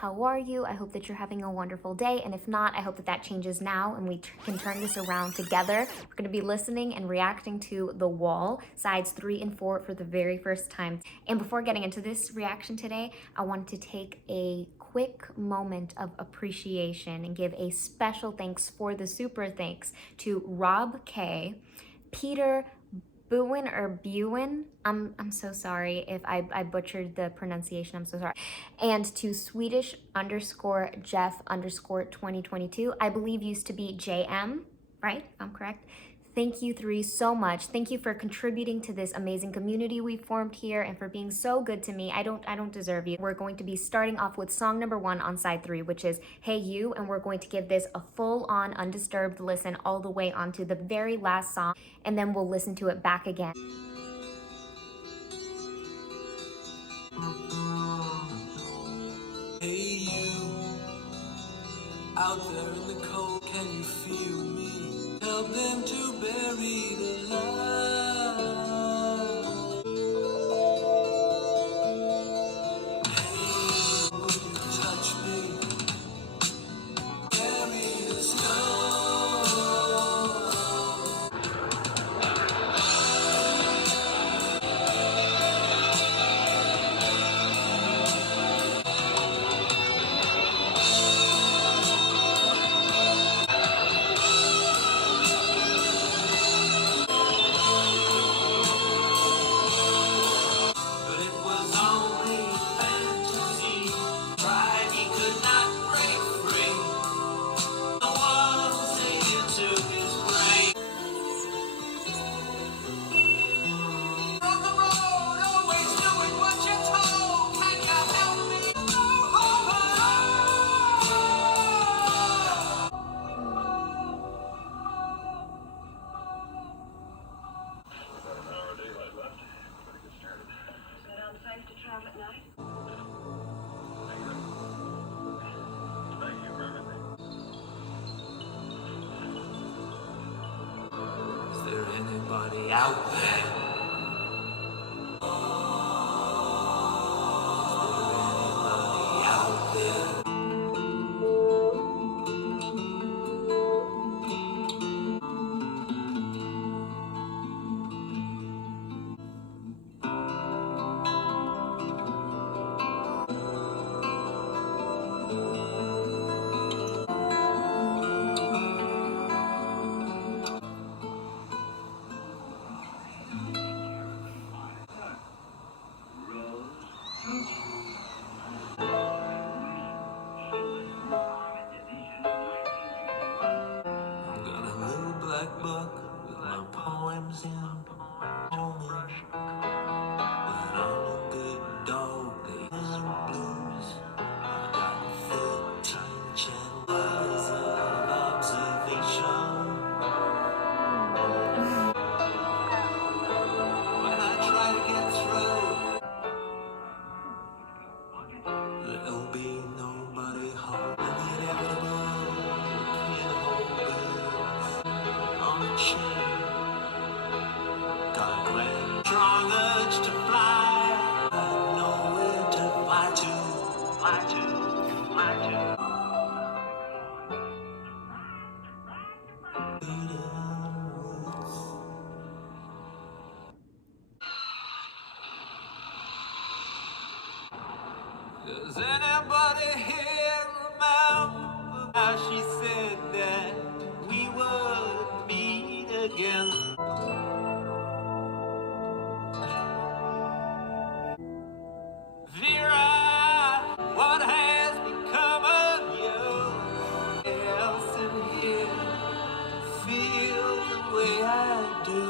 How are you? I hope that you're having a wonderful day. And if not, I hope that that changes now and we can turn this around together. We're going to be listening and reacting to The Wall, sides 3 and 4 for the very first time. And before getting into this reaction today, I wanted to take a quick moment of appreciation and give a special thanks for the super thanks to Rob K, Peter Buwen or Buwen, I'm so sorry if I butchered the pronunciation, I'm so sorry. And to Swedish underscore Jeff underscore 2022, I believe used to be JM, right? If I'm correct. Thank you three so much. Thank you for contributing to this amazing community we've formed here and for being so good to me. I don't deserve you. We're going to be starting off with song number 1 on side 3, which is Hey You, and we're going to give this a full-on undisturbed listen all the way onto the very last song, and then we'll listen to it back again. Hey you, out there in the cold, can you feel me? Help them to bury the light. Hey, would you touch me? Bury the stone. But it was only fantasy. Pride he could not break free. No one say it to his brain. On the road, always doing what you're told. Can you help me? Safe to travel at night? Thank you for everything. Is there anybody out there? Anybody out there? I've got a little black book with my poems in. But I'm a good dog, they blues. I've got 13 channels of observation. When I try to get through, there'll be nobody home. And the inevitable pinhole birds on a chain. Got a grand strong urge to fly. I know where to fly to, fly to, fly to. Does anybody here remember how she said that we would meet again? Vera, what has become of you? Else in here feel the way I do.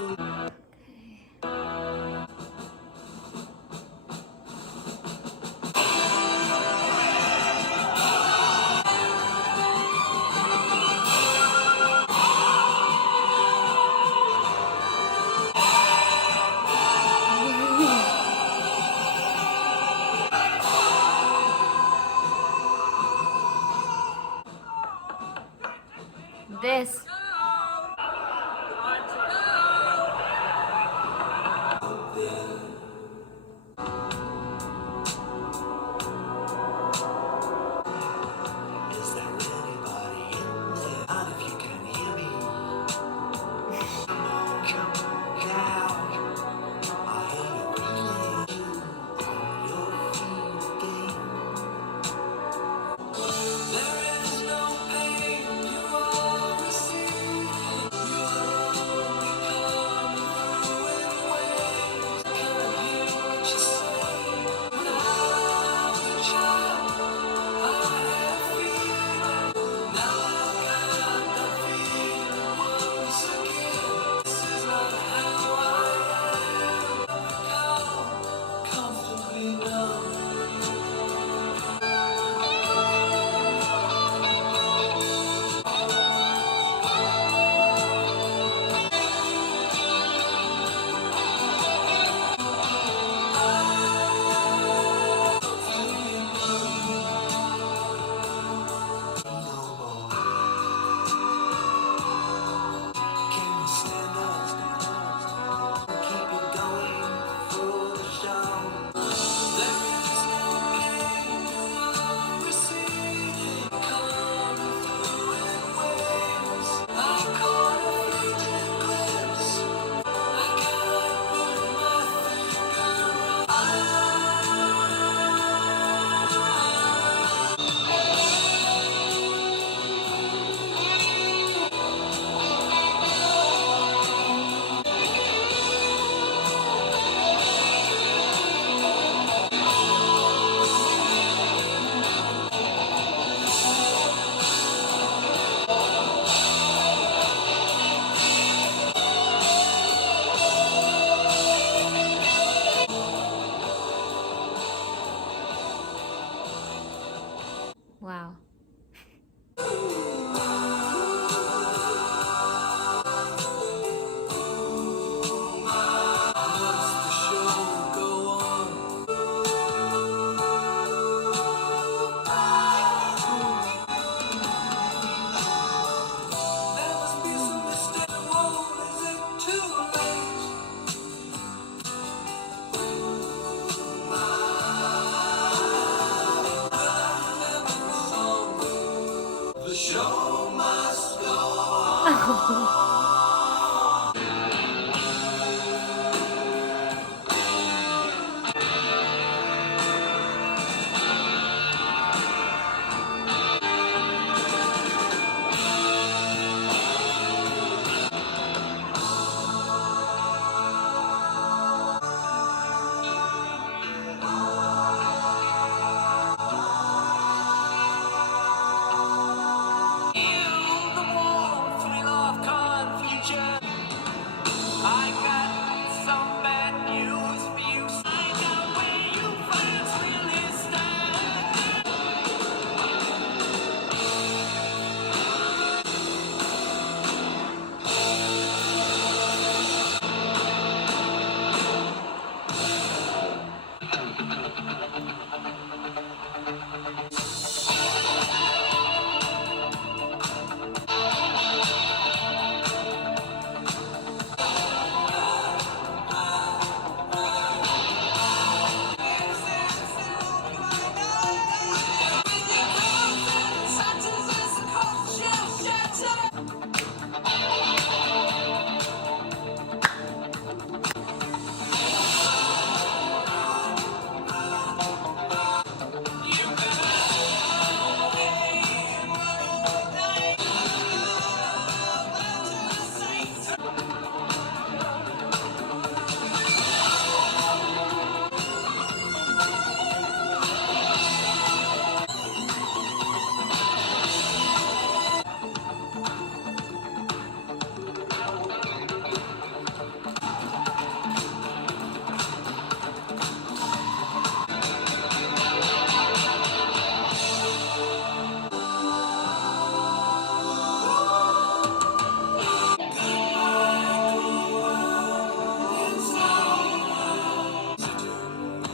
Feel the warm thrill of confusion. I got some bad news for you. Find out where you friends really stand.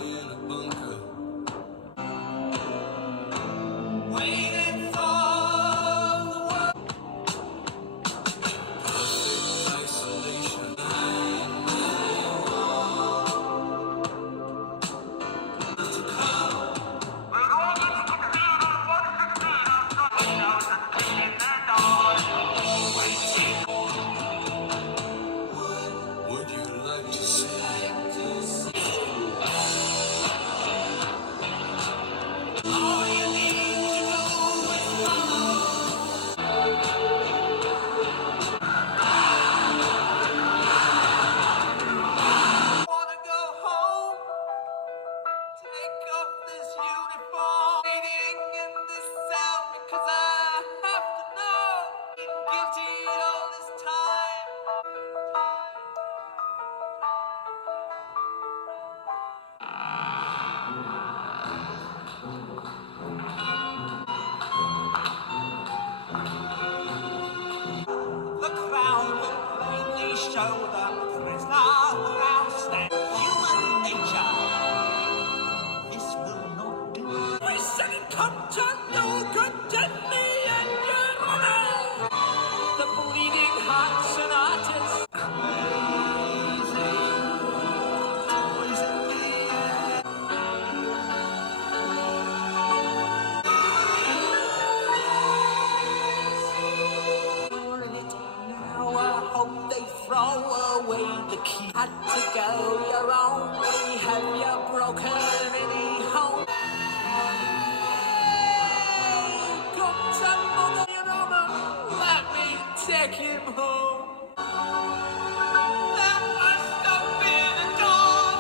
In a bunker, waiting for isolation. Would you like to see? All you need to do is wanna go home. Take off this uniform. Waiting in this cell because I have to know. Been guilty all this time. The crowd will plainly show the prisoner around stand. Human nature. This will not do. We said it come to no good, dead me and your honor. The bleeding hearts and artists. Crazy. Poison the air. Now I hope they throw away the key. Had to go your own way. Have you broken any home? Come to mother and honor. Let me take him home. There must have been a dawn.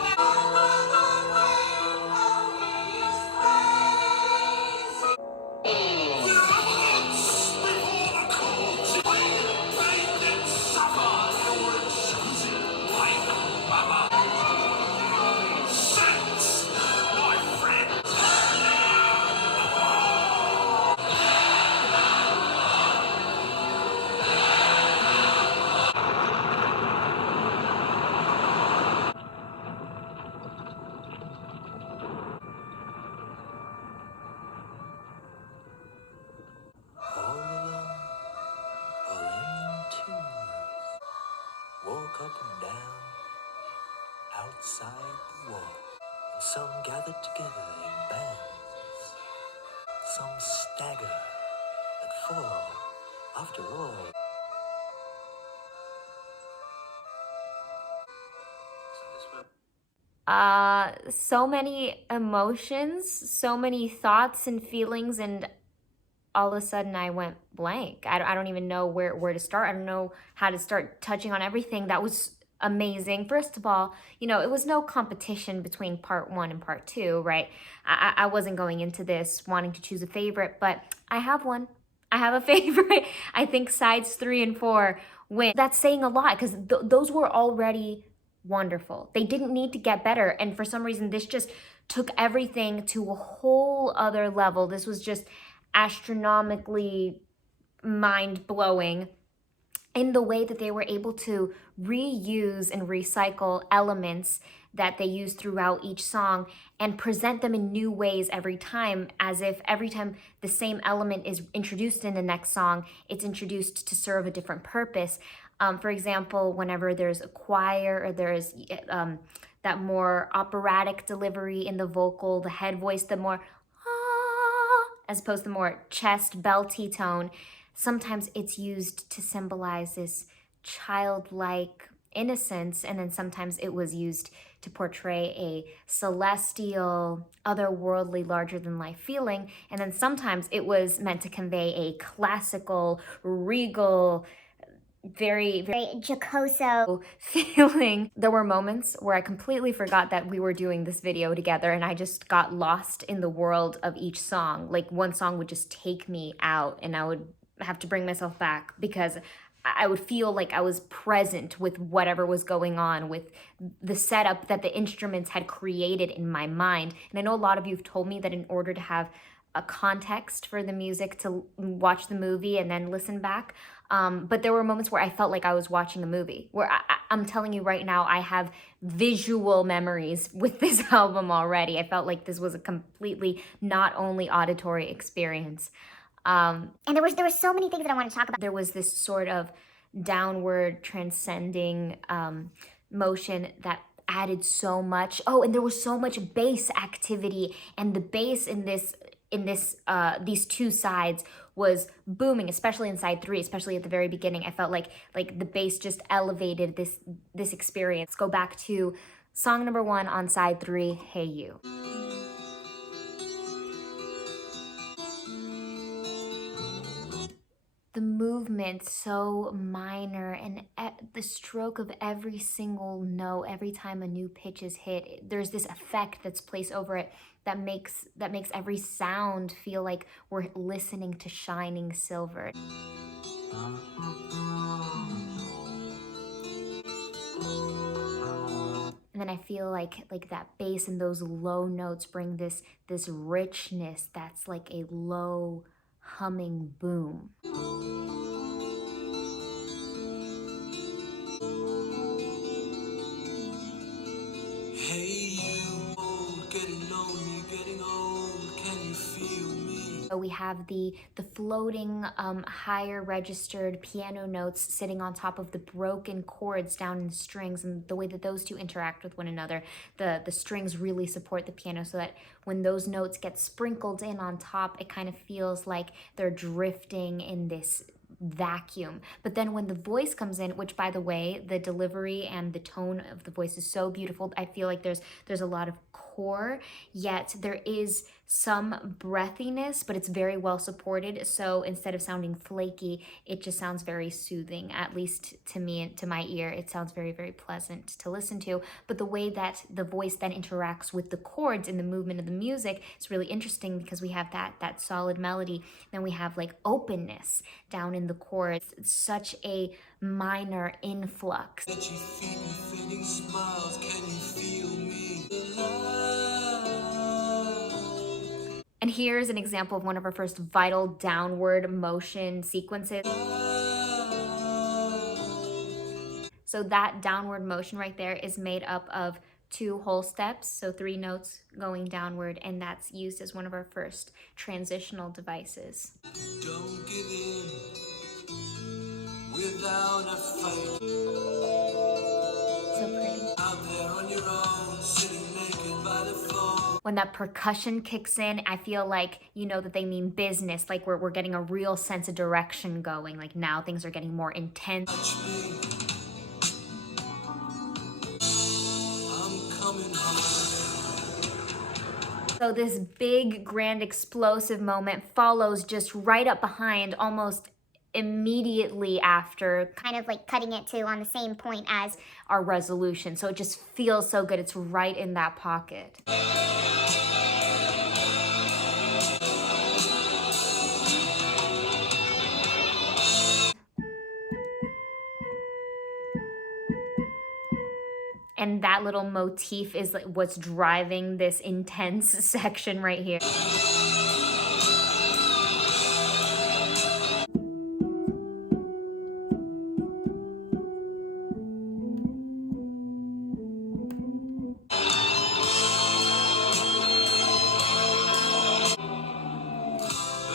All alone, all in twos, walk up and down outside the wall. And some gathered together in bands, some stagger and fall. After all, So many emotions, so many thoughts and feelings, and all of a sudden I went blank. I don't even know where to start. I don't know how to start touching on everything. That was amazing. First of all, you know, it was no competition between part one and part two, right? I wasn't going into this wanting to choose a favorite, but I have one. I have a favorite. I think sides 3 and 4 win. That's saying a lot because those were already wonderful. They didn't need to get better. And for some reason, this just took everything to a whole other level. This was just astronomically mind-blowing in the way that they were able to reuse and recycle elements that they use throughout each song and present them in new ways every time, as if every time the same element is introduced in the next song, it's introduced to serve a different purpose. For example, whenever there's a choir or there's that more operatic delivery in the vocal, the head voice, the more as opposed to the more chest belty tone, sometimes it's used to symbolize this childlike innocence, and then sometimes it was used to portray a celestial, otherworldly, larger-than-life feeling, and then sometimes it was meant to convey a classical, regal, very jocoso feeling. There were moments where I completely forgot that we were doing this video together, and I just got lost in the world of each song. Like, one song would just take me out and I would have to bring myself back because I would feel like I was present with whatever was going on, with the setup that the instruments had created in my mind. And I know a lot of you have told me that in order to have a context for the music to watch the movie and then listen back. But there were moments where I felt like I was watching a movie, where I'm telling you right now, I have visual memories with this album already. I felt like this was a completely not only auditory experience. And there were so many things that I want to talk about. There was this sort of downward transcending motion that added so much. Oh, and there was so much bass activity, and the bass in these two sides was booming, especially in side 3, especially at the very beginning. I felt like the bass just elevated this experience. Let's go back to song number 1 on side 3, Hey You. The movement so minor, and the stroke of every single note, every time a new pitch is hit, there's this effect that's placed over it that makes every sound feel like we're listening to shining silver. And then I feel like that bass and those low notes bring this richness that's like a low humming boom. Hey you, old, getting lonely, getting old, can you feel me? So we have the floating higher registered piano notes sitting on top of the broken chords down in the strings, and the way that those two interact with one another. The strings really support the piano so that when those notes get sprinkled in on top, it kind of feels like they're drifting in this vacuum. But then when the voice comes in, which by the way, the delivery and the tone of the voice is so beautiful, I feel like there's a lot of core, yet there is some breathiness, but it's very well supported. So instead of sounding flaky, it just sounds very soothing, at least to me and to my ear. It sounds very, very pleasant to listen to. But the way that the voice then interacts with the chords in the movement of the music is really interesting, because we have that solid melody, then we have like openness down in the chords. It's such a minor influx. That you feed me fading smiles, can you feel me? And here's an example of one of our first vital downward motion sequences. So that downward motion right there is made up of 2 whole steps, so 3 notes going downward, and that's used as one of our first transitional devices. Don't give in without a fight. So pretty. Out there on your own, sitting naked by the phone. When that percussion kicks in, I feel like you know that they mean business, like we're getting a real sense of direction going, like now things are getting more intense. Touch me. I'm coming home. So this big, grand, explosive moment follows just right up behind, almost immediately after, kind of like cutting it to on the same point as our resolution. So it just feels so good. It's right in that pocket. And that little motif is like what's driving this intense section right here. But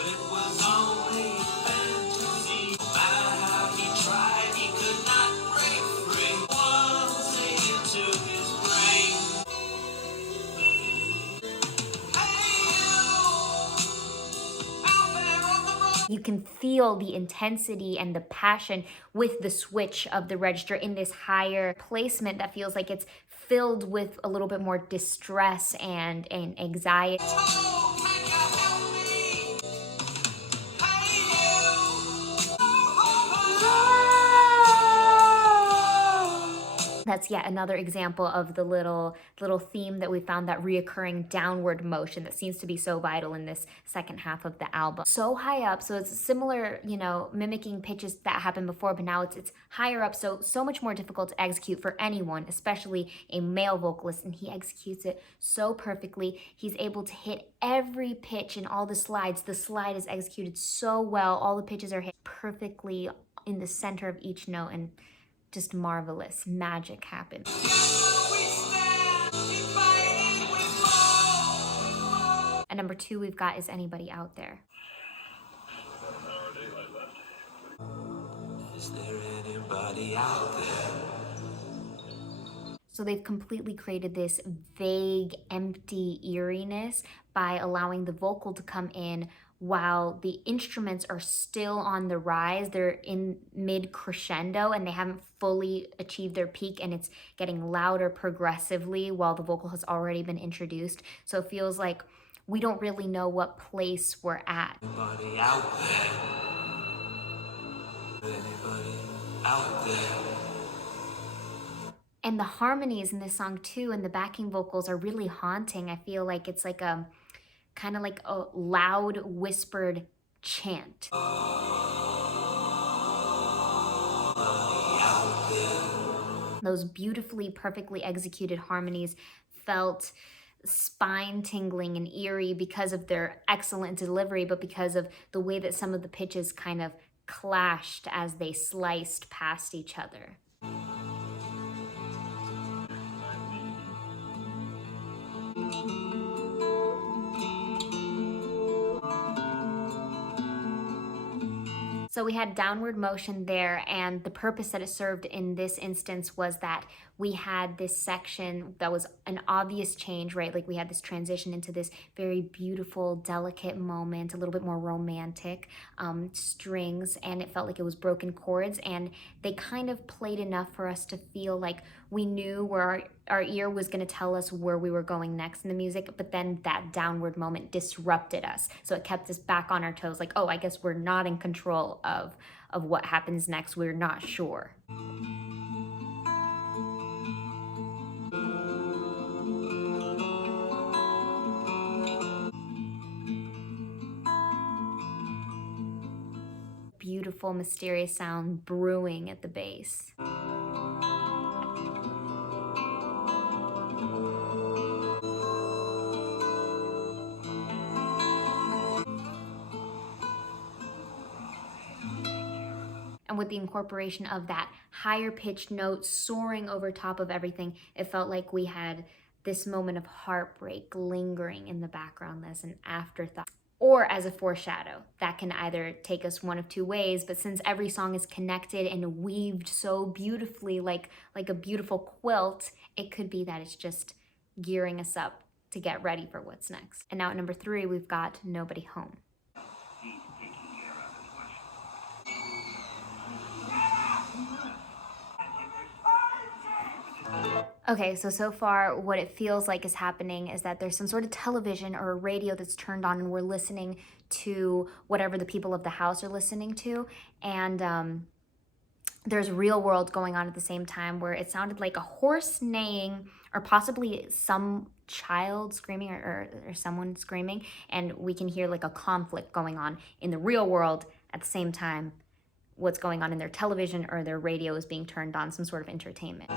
it was only fantasy. No matter how he tried, he could not break free. One thing into his brain. Hey, you, out there on the road. You can feel the intensity and the passion with the switch of the register in this higher placement that feels like it's filled with a little bit more distress and anxiety. Oh, can you help me? Hey, you. That's yet another example of the little theme that we found, that reoccurring downward motion that seems to be so vital in this second half of the album. So high up, so it's similar, you know, mimicking pitches that happened before, but now it's higher up, so much more difficult to execute for anyone, especially a male vocalist, and he executes it so perfectly. He's able to hit every pitch in all the slides. The slide is executed so well. All the pitches are hit perfectly in the center of each note, and just marvelous. Magic happens. We stand divided with love. And number 2 we've got Is Anybody Out There? Is there anybody out there? So they've completely created this vague, empty eeriness by allowing the vocal to come in while the instruments are still on the rise. They're in mid crescendo and they haven't fully achieved their peak, and it's getting louder progressively while the vocal has already been introduced. So it feels like we don't really know what place we're at. Anybody out there? Anybody out there? And the harmonies in this song too, and the backing vocals are really haunting. I feel like it's like a kind of like a loud whispered chant. Those beautifully, perfectly executed harmonies felt spine tingling and eerie because of their excellent delivery, but because of the way that some of the pitches kind of clashed as they sliced past each other. So we had downward motion there, and the purpose that it served in this instance was that we had this section that was an obvious change, right? Like we had this transition into this very beautiful, delicate moment, a little bit more romantic strings, and it felt like it was broken chords, and they kind of played enough for us to feel like we knew where our ear was going to tell us where we were going next in the music, but then that downward moment disrupted us. So it kept us back on our toes, like, oh, I guess we're not in control of what happens next. We're not sure. Beautiful, mysterious sound brewing at the base. And with the incorporation of that higher pitched note soaring over top of everything, it felt like we had this moment of heartbreak lingering in the background as an afterthought, or as a foreshadow. That can either take us one of two ways, but since every song is connected and weaved so beautifully, like a beautiful quilt, it could be that it's just gearing us up to get ready for what's next. And now at number 3, we've got Nobody Home. Okay, so far, what it feels like is happening is that there's some sort of television or a radio that's turned on, and we're listening to whatever the people of the house are listening to. And there's real world going on at the same time, where it sounded like a horse neighing, or possibly some child screaming, or someone screaming. And we can hear like a conflict going on in the real world at the same time. What's going on in their television or their radio is being turned on, some sort of entertainment.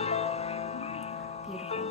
Beautiful.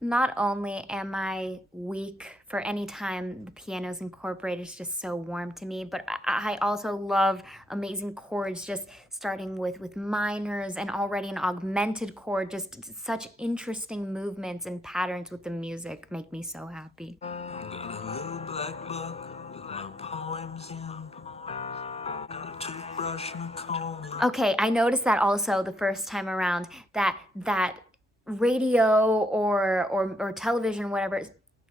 Not only am I weak for any time the piano's incorporated, it's just so warm to me, but I also love amazing chords, just starting with minors and already an augmented chord. Just such interesting movements and patterns with the music make me so happy. I've got a little black book with my poems in. Got a toothbrush and a comb. Okay, I noticed that also the first time around, that radio or television, whatever,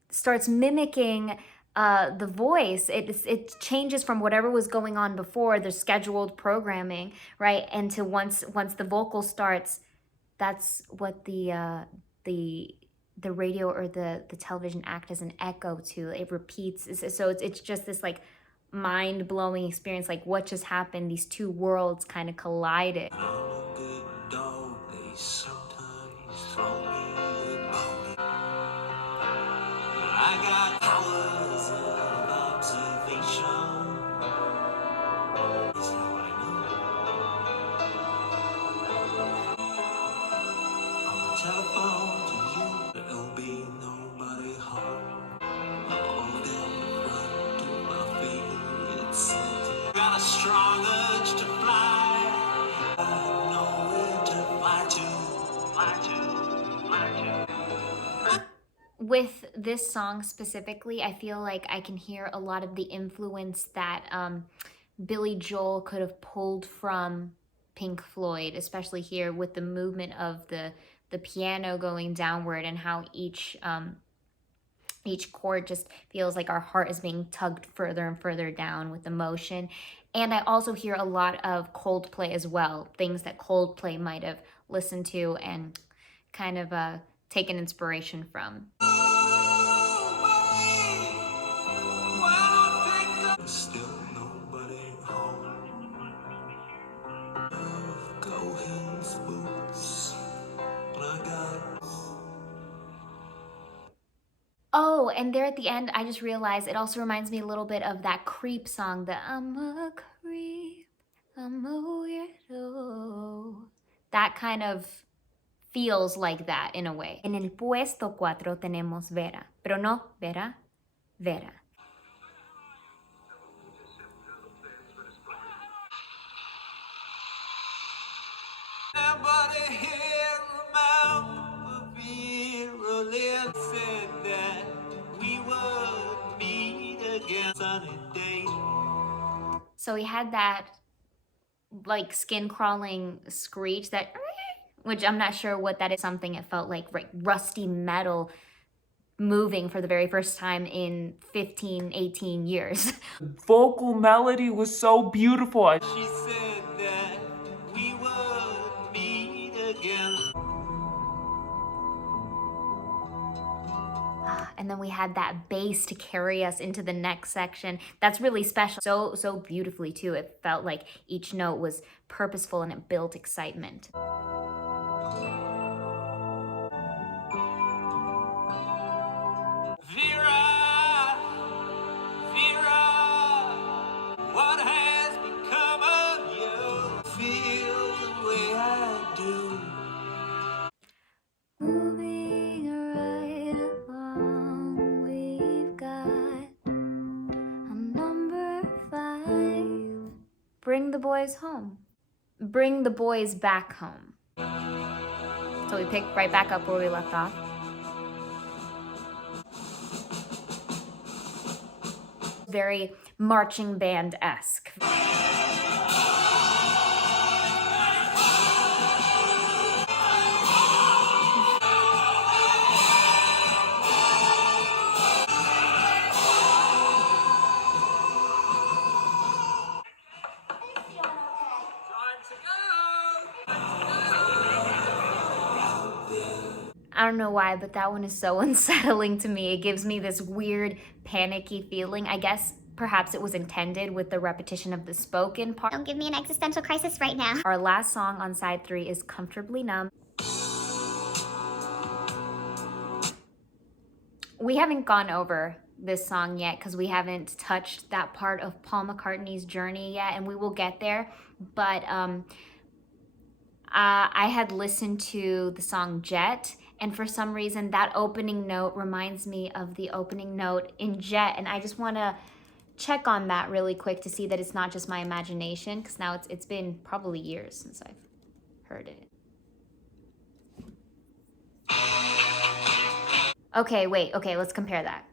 starts mimicking the voice. It changes from whatever was going on before, the scheduled programming, right? And to once the vocal starts, that's what the radio or the television act as an echo to. It repeats. So it's just this like mind-blowing experience, like what just happened. These two worlds kind of collided. I'm a good dog, they sometimes throw me a bone. I got powers of observation. It's how I know. On the telephone to you, there'll be nobody home. All down the front to my favorite city. Got a strong urge to fly. I know where to fly to, fly to, fly to. With this song specifically, I feel like I can hear a lot of the influence that Billy Joel could have pulled from Pink Floyd, especially here with the movement of the piano going downward, and how each chord just feels like our heart is being tugged further and further down with emotion. And I also hear a lot of Coldplay as well, things that Coldplay might have listened to and kind of taken inspiration from. Still nobody home. Go his boots, but I got. Oh, and there at the end, I just realized it also reminds me a little bit of that Creep song, the I'm a creep, I'm a weirdo. That kind of feels like that in a way. En el puesto 4 tenemos Vera, pero no Vera, Vera. Nobody here remember Vera Lynn said that we would meet again sunny day. So we had that like skin crawling screech, that, which I'm not sure what that is. Something it felt like rusty metal moving for the very first time in 15, 18 years. Vocal melody was so beautiful. She said that we would meet again. And then we had that bass to carry us into the next section. That's really special. So beautifully too. It felt like each note was purposeful and it built excitement. Vera, Vera, what has become of you? Feel the way I do. Moving right along, we've got a number 5. Bring the boys home. Bring the boys back home. So we pick right back up where we left off. Very marching band-esque. I don't know why, but that one is so unsettling to me. It gives me this weird panicky feeling. I guess perhaps it was intended with the repetition of the spoken part. Don't give me an existential crisis right now. Our last song on side 3 is Comfortably Numb. We haven't gone over this song yet because we haven't touched that part of Paul McCartney's journey yet, and we will get there. But I had listened to the song Jet, and for some reason that opening note reminds me of the opening note in Jet, and I just want to check on that really quick to see that it's not just my imagination, because now it's been probably years since I've heard it. Okay, wait, okay, let's compare that.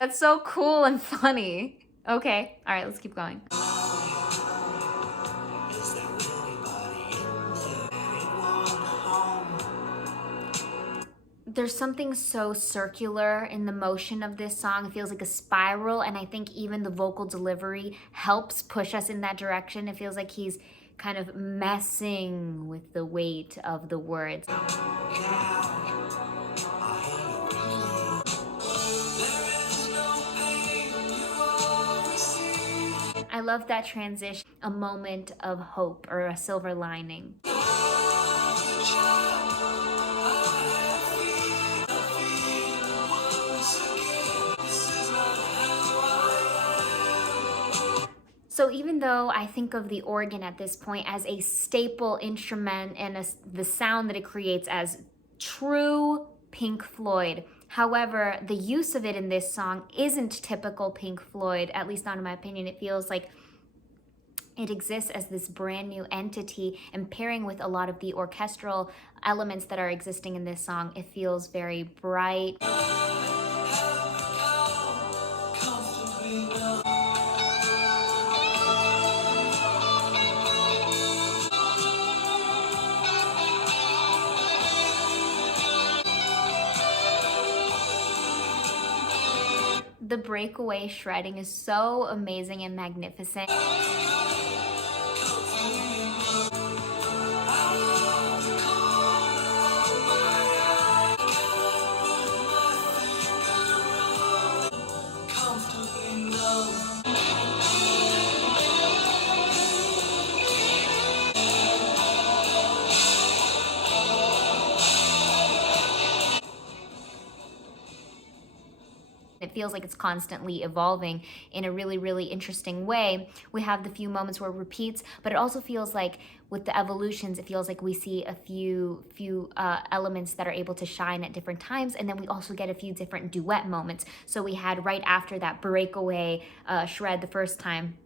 That's so cool and funny. Okay, all right, let's keep going. Is there anybody in there? Anyone home? There's something so circular in the motion of this song. It feels like a spiral, and I think even the vocal delivery helps push us in that direction. It feels like he's kind of messing with the weight of the words. I love that transition, a moment of hope or a silver lining. So even though I think of the organ at this point as a staple instrument and the sound that it creates as true Pink Floyd, however, the use of it in this song isn't typical Pink Floyd, at least not in my opinion. It feels like it exists as this brand new entity, and pairing with a lot of the orchestral elements that are existing in this song, it feels very bright. The breakaway shredding is so amazing and magnificent. It feels like it's constantly evolving in a really, really interesting way. We have the few moments where it repeats, but it also feels like with the evolutions, it feels like we see a few elements that are able to shine at different times, and then we also get a few different duet moments. So we had right after that breakaway shred the first time,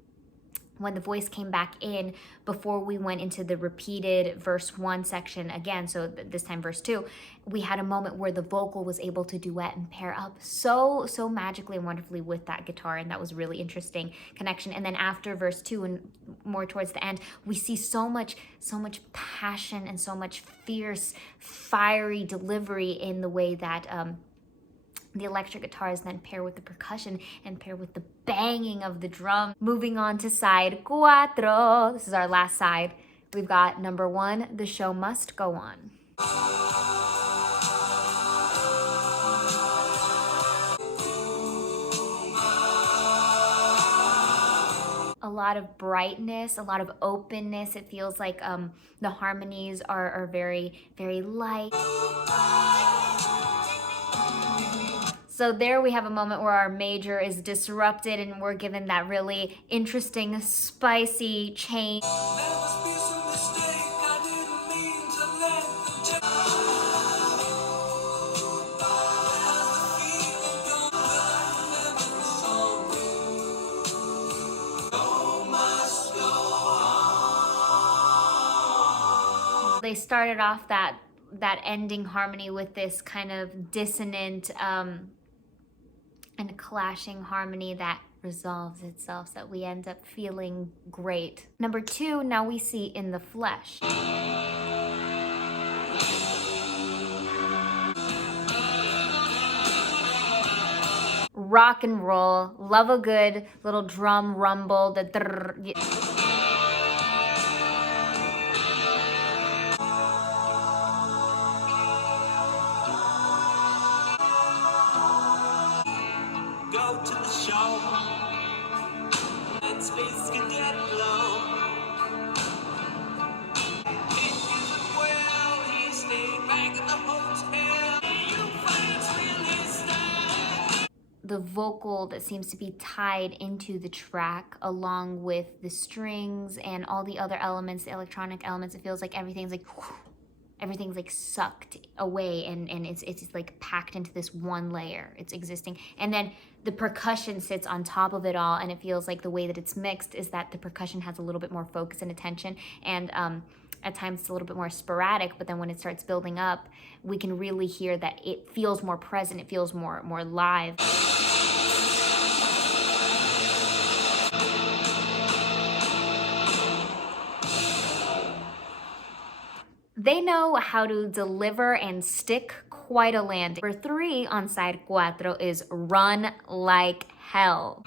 when the voice came back in before we went into the repeated verse 1 section again, so this time verse 2, we had a moment where the vocal was able to duet and pair up so magically and wonderfully with that guitar, and that was really interesting connection. And then after verse 2 and more towards the end, we see so much passion and so much fierce, fiery delivery in the way that the electric guitars then pair with the percussion and pair with the banging of the drum. Moving on to side Cuatro. This is our last side. We've got number 1, The Show Must Go On. A lot of brightness, a lot of openness. It feels like the harmonies are very, very light. So there we have a moment where our major is disrupted and we're given that really interesting, spicy change. They started off that ending harmony with this kind of dissonant and clashing harmony that resolves itself, so that we end up feeling great. Number 2, Now We See in the Flesh. Rock and roll, love a good little drum rumble, the drrr. face can get low. It isn't well, he stayed back at the hotel. You friends really stand. The vocal that seems to be tied into the track along with the strings and all the other elements, the electronic elements. It feels like everything's like sucked away and it's like packed into this one layer. It's existing. And then the percussion sits on top of it all, and it feels like the way that it's mixed is that the percussion has a little bit more focus and attention, and at times it's a little bit more sporadic, but then when it starts building up, we can really hear that it feels more present, it feels more live. They know how to deliver and stick quite a landing. Number 3 on side Cuatro is Run Like Hell.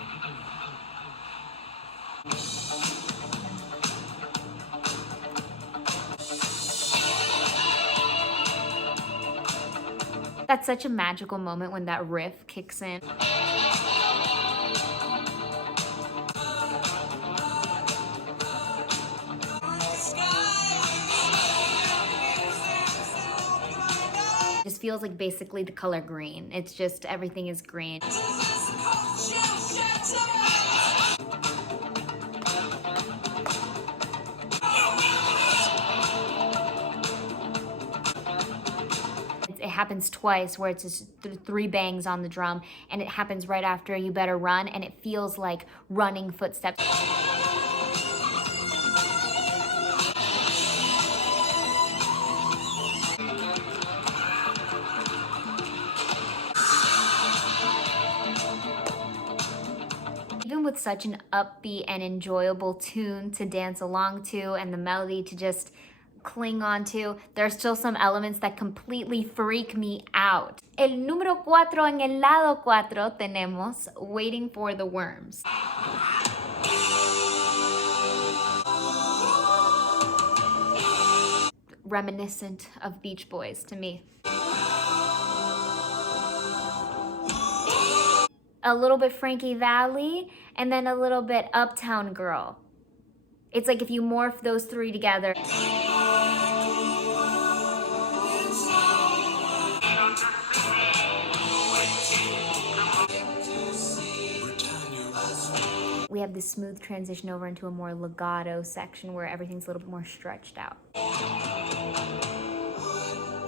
That's such a magical moment when that riff kicks in. It just feels like basically the color green. It's just everything is green. It happens twice where it's just 3 bangs on the drum, and it happens right after You Better Run, and it feels like running footsteps. Even with such an upbeat and enjoyable tune to dance along to and the melody to just cling on to, there's still some elements that completely freak me out. El número 4 en el lado 4 tenemos Waiting for the Worms. Reminiscent of Beach Boys to me. A little bit Frankie Valli, and then a little bit Uptown Girl. It's like if you morph those 3 together. We have this smooth transition over into a more legato section where everything's a little bit more stretched out.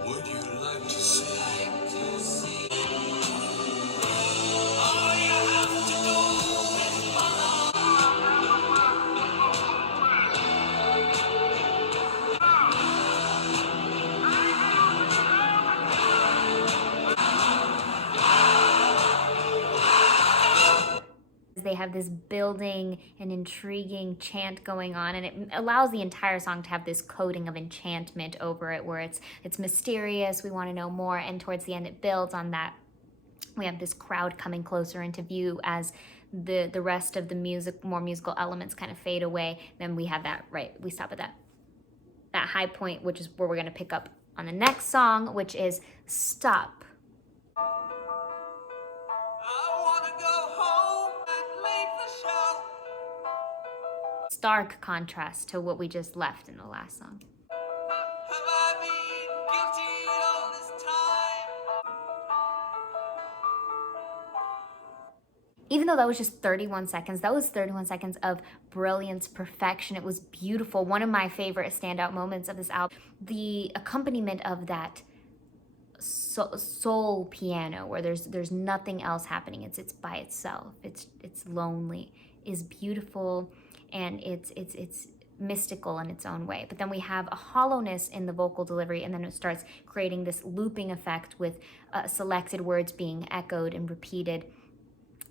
Would you like to see? They have this building and intriguing chant going on, and it allows the entire song to have this coating of enchantment over it where it's mysterious, we want to know more, and towards the end it builds on that. We have this crowd coming closer into view as the rest of the more musical elements kind of fade away. Then we have that, right, we stop at that high point, which is where we're going to pick up on the next song, which is Stop. Stark contrast to what we just left in the last song. Have I been guilty all this time? Even though that was just 31 seconds, that was 31 seconds of brilliance, perfection. It was beautiful. One of my favorite standout moments of this album. The accompaniment of that soul piano where there's nothing else happening. It's by itself. It's lonely, is beautiful, and it's mystical in its own way. But then we have a hollowness in the vocal delivery, and then it starts creating this looping effect with selected words being echoed and repeated.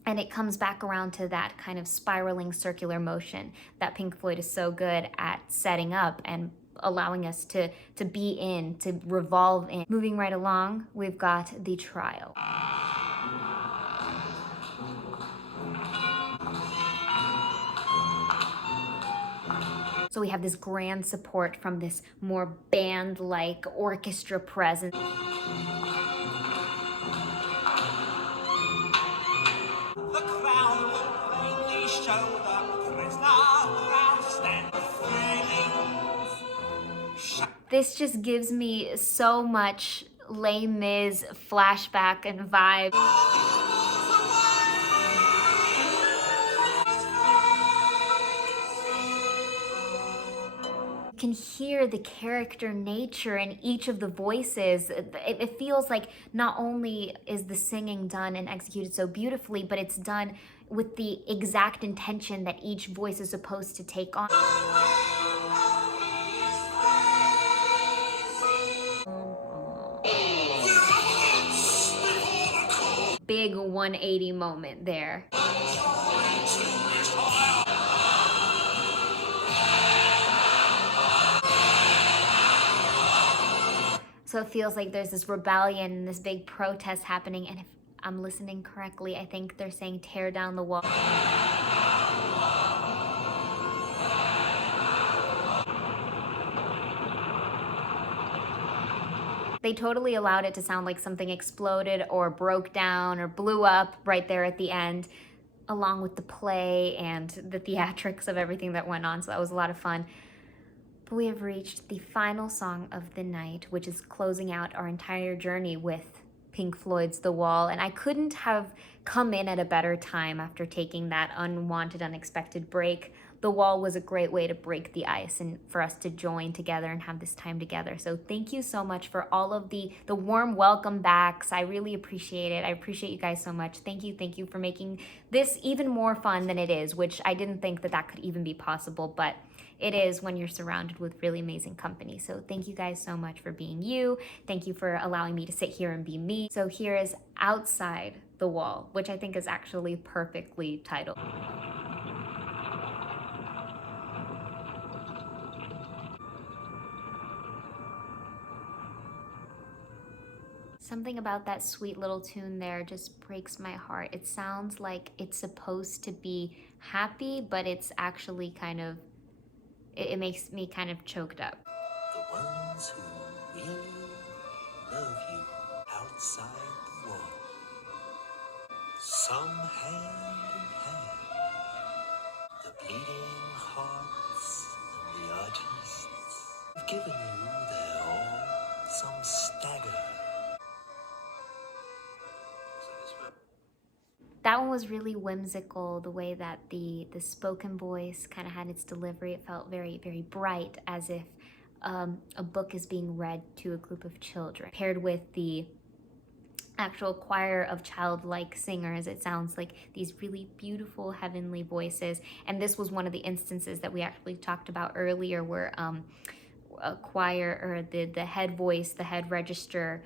And it comes back around to that kind of spiraling circular motion that Pink Floyd is so good at setting up and allowing us to be in, to revolve in. Moving right along, we've got The Trial. So we have this grand support from this more band-like orchestra presence. The crowd will plainly show the prisoner. This just gives me so much Les Mis flashback and vibe. You can hear the character nature in each of the voices. It feels like not only is the singing done and executed so beautifully, but it's done with the exact intention that each voice is supposed to take on. Big 180 moment there. So it feels like there's this rebellion and this big protest happening, and if I'm listening correctly, I think they're saying tear down the wall. They totally allowed it to sound like something exploded or broke down or blew up right there at the end, along with the play and the theatrics of everything that went on, so that was a lot of fun. But we have reached the final song of the night, which is closing out our entire journey with Pink Floyd's The Wall, and I couldn't have come in at a better time after taking that unwanted, unexpected break. The Wall was a great way to break the ice and for us to join together and have this time together. So thank you so much for all of the warm welcome backs. I really appreciate it. I appreciate you guys so much. Thank you for making this even more fun than it is, which I didn't think that could even be possible, but it is when you're surrounded with really amazing company. So thank you guys so much for being you. Thank you for allowing me to sit here and be me. So here is Outside the Wall, which I think is actually perfectly titled. Something about that sweet little tune there just breaks my heart. It sounds like it's supposed to be happy, but it's actually kind of, it makes me kind of choked up. The ones who really love you outside the wall. Some hand in hand. The bleeding hearts and the artists have given you their all. Some stagger. That one was really whimsical, the way that the spoken voice kind of had its delivery. It felt very, very bright, as if a book is being read to a group of children. Paired with the actual choir of childlike singers, it sounds like these really beautiful heavenly voices. And this was one of the instances that we actually talked about earlier, where a choir, or the head voice, the head register,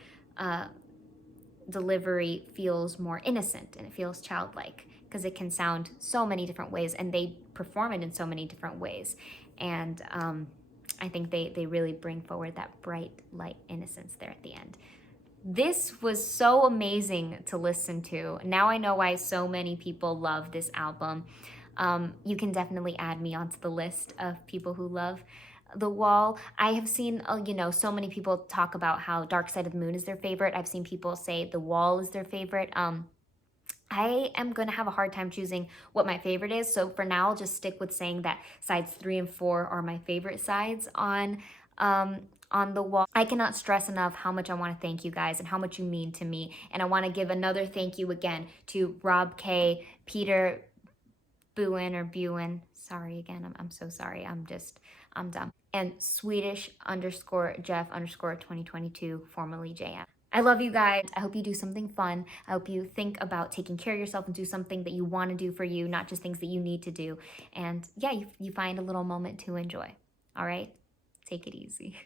delivery feels more innocent and it feels childlike, because it can sound so many different ways and they perform it in so many different ways. And I think they really bring forward that bright light innocence there at the end. This was so amazing to listen to. Now I know why so many people love this album. You can definitely add me onto the list of people who love The Wall. I have seen, so many people talk about how Dark Side of the Moon is their favorite. I've seen people say The Wall is their favorite. I am going to have a hard time choosing what my favorite is. So for now, I'll just stick with saying that sides 3 and 4 are my favorite sides on The Wall. I cannot stress enough how much I want to thank you guys and how much you mean to me. And I want to give another thank you again to Rob K, Peter Buwen. Sorry again. I'm so sorry. I'm dumb. And Swedish_Jeff_2022, formerly JM. I love you guys. I hope you do something fun. I hope you think about taking care of yourself and do something that you want to do for you, not just things that you need to do. And yeah, you find a little moment to enjoy. All right? Take it easy.